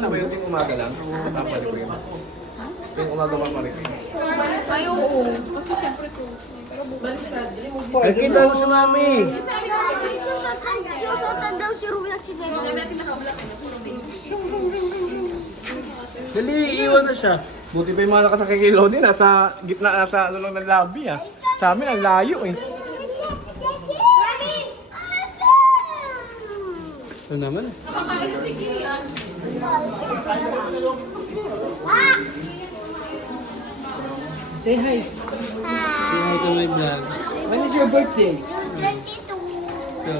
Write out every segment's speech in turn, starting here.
Gumagana ba yung ting umaga lang? Tapos ko yun. Ting umaga maparito. Ay, oo. Kasi syempre close. Pero baliktad. Nakita mo si Mami. Susutan daw si Ruby at si Dede. Dali, iwan na siya. Buti pa yung mga nakasakay kay Lodi, nasa gitna, nasa ano lang ng lobby ah. Sa amin, ang layo eh. Ito naman. Nakakain si Kirian. Say hi. Say hi to my vlog. When is your birthday? 22. So,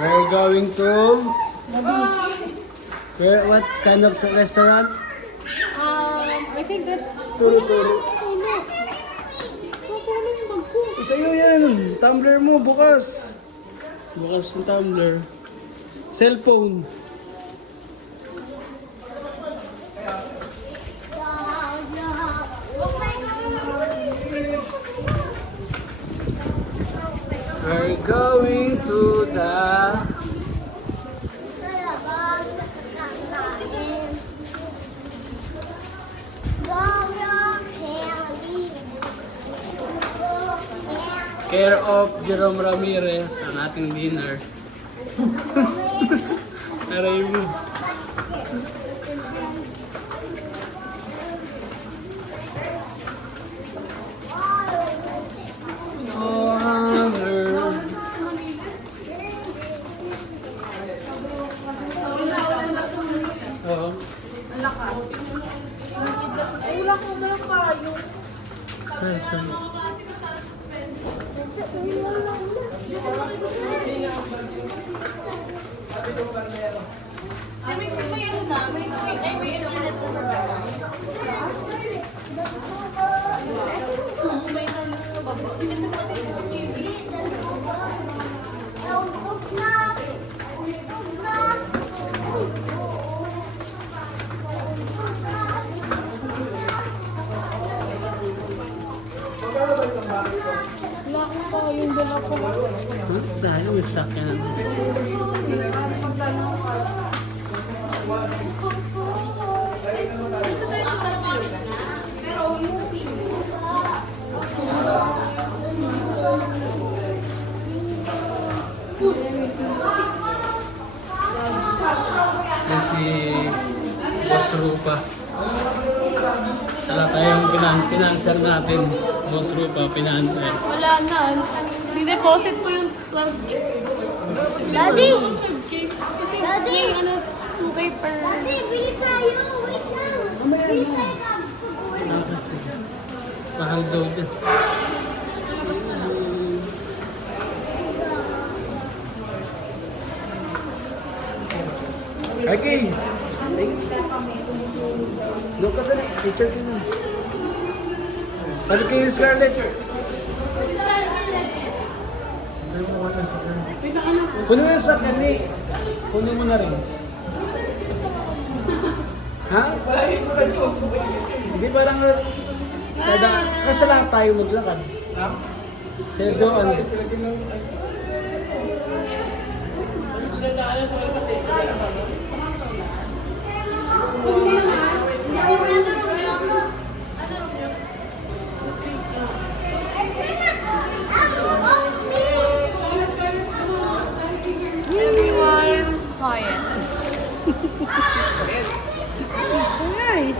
we're going to... What kind of restaurant? I think that's... Turo-turo. Sa'yo yan. Tumbler mo bukas. Bukas yung tumbler. Cellphone. We're going to the... Care of Jerome Ramirez, ang ating dinner. Aray mo. Oh, hunger. Oo. Ang lakas. Ay, wala kang dalang kayo. Ay, sorry. May ano na, may internet na sa baba. May internet sa baba. Kasi pwede sa TV. Wala ko pa yung dala ko. Dahil may sakyan. Yan si Boss Rupa. Wala tayong pinanser natin. Boss Rupa, pinanser. Wala na. Dineposit ko yung 12K. Daddy! 12K. Kasi Daddy! yung ano, 2K per... Daddy, bili tayo! Wait lang! Bili tayo Mahal daw din. Okay. Doon ka dali. Teacher ka dun. Ano kayo yung Scarlett? Kunin mo yung sakyan ni. Kunin mo na rin. Ha? Hindi parang... Kasi lang tayo maglakad. Sila Joan. Everyone, quiet. Ay!